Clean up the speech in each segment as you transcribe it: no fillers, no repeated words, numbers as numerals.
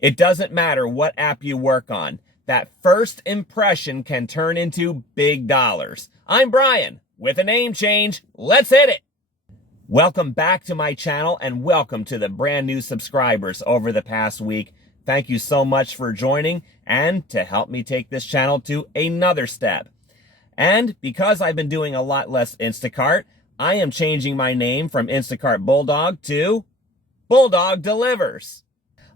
It doesn't matter what app you work on. That first impression can turn into big dollars. I'm Brian. With a name change, let's hit it. Welcome back to my channel and welcome to the brand new subscribers over the past week. Thank you so much for joining and to help me take this channel to another step. And because I've been doing a lot less Instacart, I am changing my name from Instacart Bulldog to Bulldog Delivers.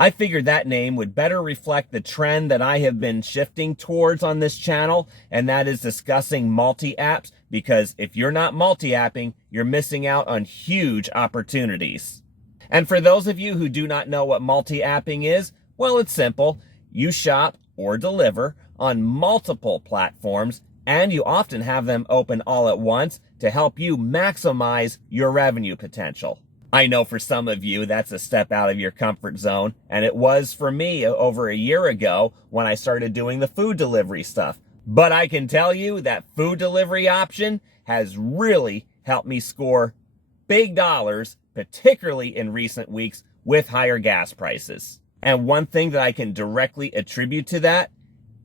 I figured that name would better reflect the trend that I have been shifting towards on this channel, and that is discussing multi-apps, because if you're not multi-apping, you're missing out on huge opportunities. And for those of you who do not know what multi-apping is, well, it's simple. You shop or deliver on multiple platforms, and you often have them open all at once to help you maximize your revenue potential. I know for some of you that's a step out of your comfort zone, and it was for me over a year ago when I started doing the food delivery stuff. But I can tell you that food delivery option has really helped me score big dollars, particularly in recent weeks with higher gas prices. And one thing that I can directly attribute to that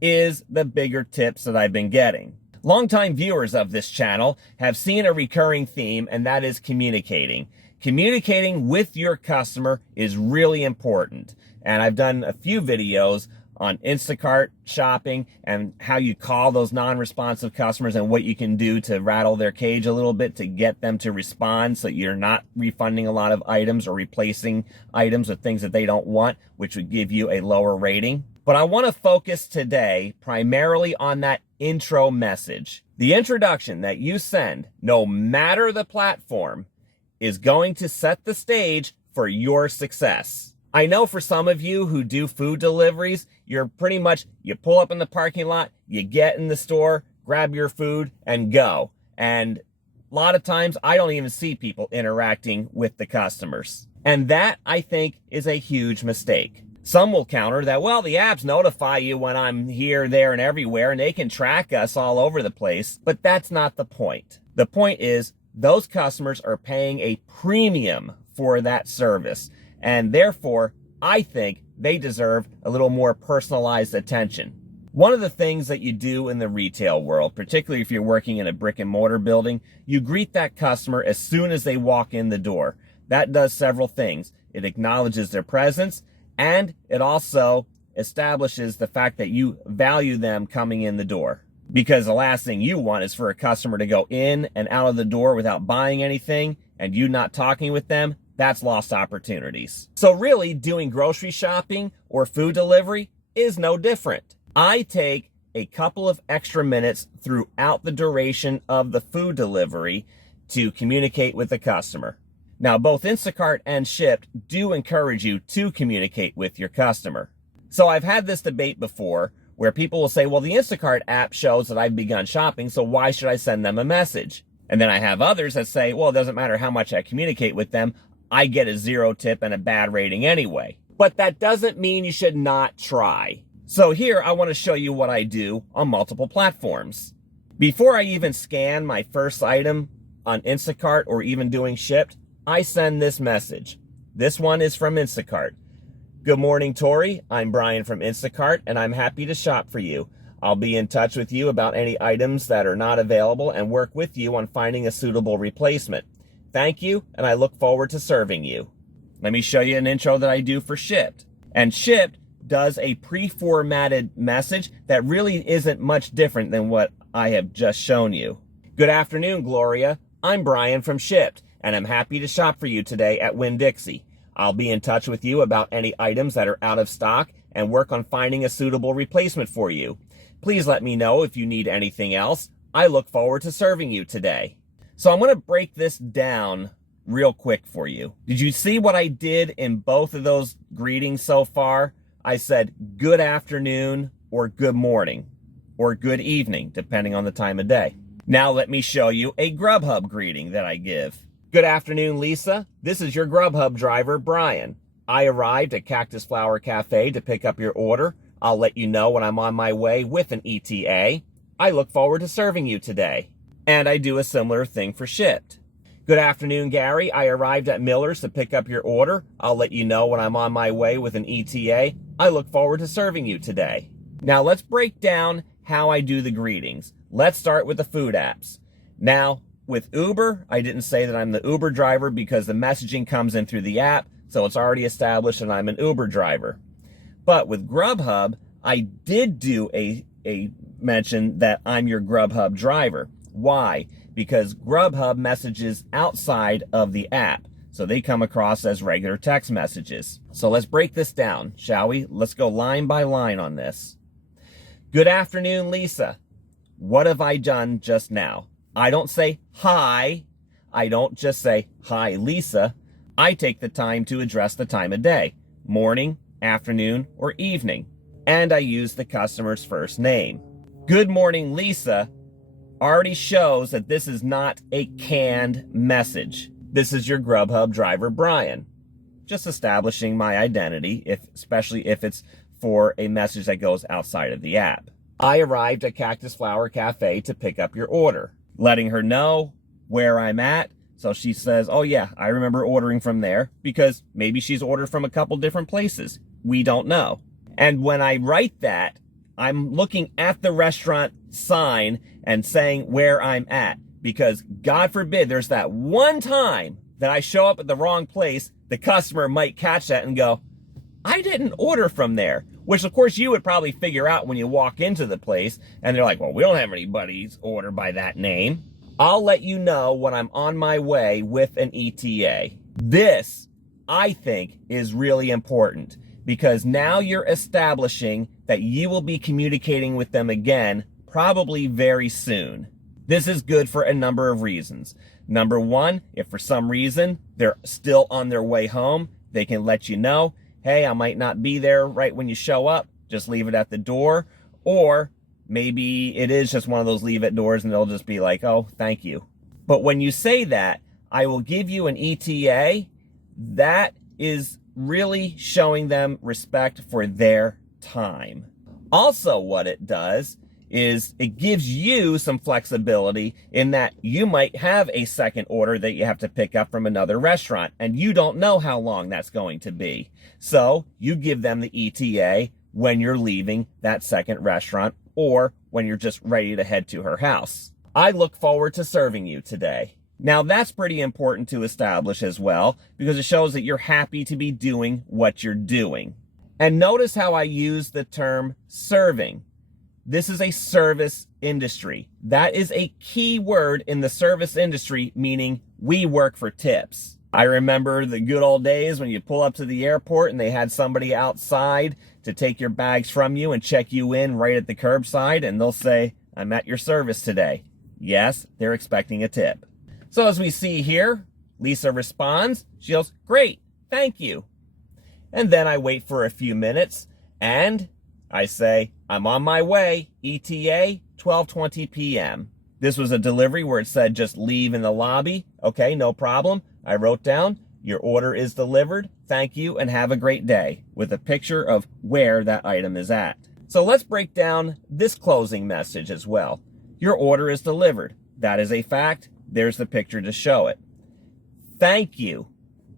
is the bigger tips that I've been getting. Longtime viewers of this channel have seen a recurring theme, and that is communicating. Communicating with your customer is really important. And I've done a few videos on Instacart shopping and how you call those non-responsive customers and what you can do to rattle their cage a little bit to get them to respond so you're not refunding a lot of items or replacing items with things that they don't want, which would give you a lower rating. But I want to focus today primarily on that intro message. The introduction that you send, no matter the platform, is going to set the stage for your success. I know for some of you who do food deliveries, you're pretty much, you pull up in the parking lot, you get in the store, grab your food, and go. And a lot of times, I don't even see people interacting with the customers. And that, I think, is a huge mistake. Some will counter that, well, the apps notify you when I'm here, there, and everywhere, and they can track us all over the place. But that's not the point. The point is, those customers are paying a premium for that service. And therefore, I think they deserve a little more personalized attention. One of the things that you do in the retail world, particularly if you're working in a brick and mortar building, you greet that customer as soon as they walk in the door. That does several things. It acknowledges their presence, and it also establishes the fact that you value them coming in the door. Because the last thing you want is for a customer to go in and out of the door without buying anything and you not talking with them. That's lost opportunities. So really, doing grocery shopping or food delivery is no different. I take a couple of extra minutes throughout the duration of the food delivery to communicate with the customer. Now, both Instacart and Shipt do encourage you to communicate with your customer. So I've had this debate before where people will say, well, the Instacart app shows that I've begun shopping, so why should I send them a message? And then I have others that say, well, it doesn't matter how much I communicate with them, I get a 0 tip and a bad rating anyway. But that doesn't mean you should not try. So here, I want to show you what I do on multiple platforms. Before I even scan my first item on Instacart or even doing Shipt, I send this message. This one is from Instacart. Good morning, Tori. I'm Brian from Instacart, and I'm happy to shop for you. I'll be in touch with you about any items that are not available and work with you on finding a suitable replacement. Thank you, and I look forward to serving you. Let me show you an intro that I do for Shipt. And Shipt does a pre-formatted message that really isn't much different than what I have just shown you. Good afternoon, Gloria. I'm Brian from Shipt, and I'm happy to shop for you today at Winn-Dixie. I'll be in touch with you about any items that are out of stock and work on finding a suitable replacement for you. Please let me know if you need anything else. I look forward to serving you today. So I'm going to break this down real quick for you. Did you see what I did in both of those greetings so far? I said good afternoon or good morning or good evening, depending on the time of day. Now let me show you a Grubhub greeting that I give. Good afternoon, Lisa. This is your Grubhub driver, Brian. I arrived at Cactus Flower Cafe to pick up your order. I'll let you know when I'm on my way with an ETA. I look forward to serving you today. And I do a similar thing for Shipt. Good afternoon, Gary. I arrived at Miller's to pick up your order. I'll let you know when I'm on my way with an ETA. I look forward to serving you today. Now let's break down how I do the greetings. Let's start with the food apps. Now, with Uber, I didn't say that I'm the Uber driver because the messaging comes in through the app, so it's already established that I'm an Uber driver. But with Grubhub, I did do a mention that I'm your Grubhub driver. Why? Because Grubhub messages outside of the app, so they come across as regular text messages. So let's break this down, shall we? Let's go line by line on this. Good afternoon, Lisa. What have I done just now? I don't say hi. I don't just say, hi, Lisa. I take the time to address the time of day, morning, afternoon, or evening. And I use the customer's first name. Good morning, Lisa already shows that this is not a canned message. This is your Grubhub driver, Brian. Just establishing my identity, especially if it's for a message that goes outside of the app. I arrived at Cactus Flower Cafe to pick up your order, letting her know where I'm at. So she says, oh yeah, I remember ordering from there, because maybe she's ordered from a couple different places. We don't know. And when I write that, I'm looking at the restaurant sign and saying where I'm at, because God forbid there's that one time that I show up at the wrong place, the customer might catch that and go, I didn't order from there, which of course you would probably figure out when you walk into the place and they're like, well, we don't have anybody's order by that name. I'll let you know when I'm on my way with an ETA. This, I think, is really important, because now you're establishing that you will be communicating with them again, probably very soon. This is good for a number of reasons. Number one, if for some reason they're still on their way home, they can let you know, hey, I might not be there right when you show up, just leave it at the door. Or maybe it is just one of those leave it doors and they'll just be like, oh, thank you. But when you say that, I will give you an ETA, that is really showing them respect for their time. Also, what it does is it gives you some flexibility in that you might have a second order that you have to pick up from another restaurant, and you don't know how long that's going to be. So you give them the ETA when you're leaving that second restaurant or when you're just ready to head to her house. I look forward to serving you today. Now that's pretty important to establish as well, because it shows that you're happy to be doing what you're doing. And notice how I use the term serving. This is a service industry. That is a key word in the service industry, meaning we work for tips. I remember the good old days when you pull up to the airport and they had somebody outside to take your bags from you and check you in right at the curbside, and they'll say, I'm at your service today. Yes, they're expecting a tip. So as we see here, Lisa responds. She goes, great, thank you. And then I wait for a few minutes and I say, I'm on my way, ETA 12:20 p.m. This was a delivery where it said just leave in the lobby. Okay, no problem. I wrote down, your order is delivered. Thank you and have a great day, with a picture of where that item is at. So let's break down this closing message as well. Your order is delivered. That is a fact. There's the picture to show it. Thank you.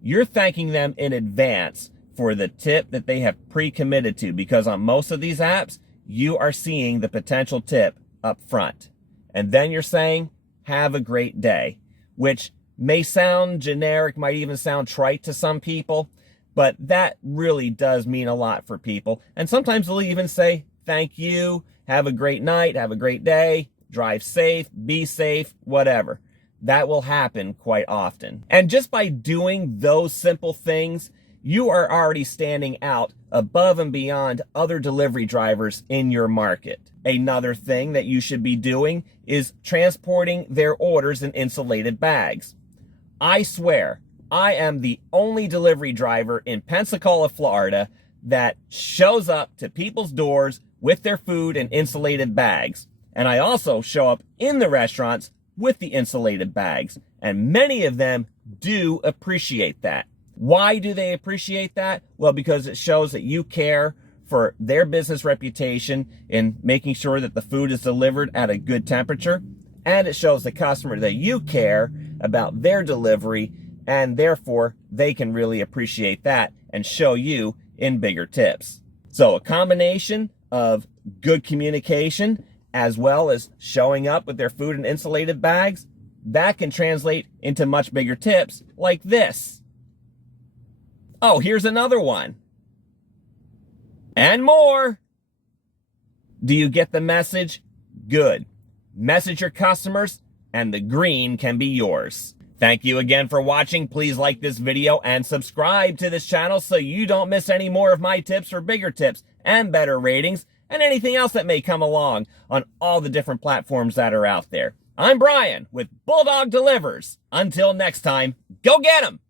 You're thanking them in advance for the tip that they have pre-committed to, because on most of these apps, you are seeing the potential tip up front. And then you're saying, have a great day, which may sound generic, might even sound trite to some people, but that really does mean a lot for people. And sometimes they'll even say, thank you, have a great night, have a great day, drive safe, be safe, whatever. That will happen quite often. And just by doing those simple things, you are already standing out above and beyond other delivery drivers in your market. Another thing that you should be doing is transporting their orders in insulated bags. I swear, I am the only delivery driver in Pensacola, Florida that shows up to people's doors with their food in insulated bags. And I also show up in the restaurants with the insulated bags. And many of them do appreciate that. Why do they appreciate that? Well, because it shows that you care for their business reputation in making sure that the food is delivered at a good temperature. And it shows the customer that you care about their delivery, and therefore they can really appreciate that and show you in bigger tips. So a combination of good communication as well as showing up with their food in insulated bags, that can translate into much bigger tips like this. Oh, here's another one. And more. Do you get the message? Good. Message your customers and the green can be yours. Thank you again for watching. Please like this video and subscribe to this channel so you don't miss any more of my tips for bigger tips and better ratings and anything else that may come along on all the different platforms that are out there. I'm Brian with Bulldog Delivers. Until next time, go get 'em!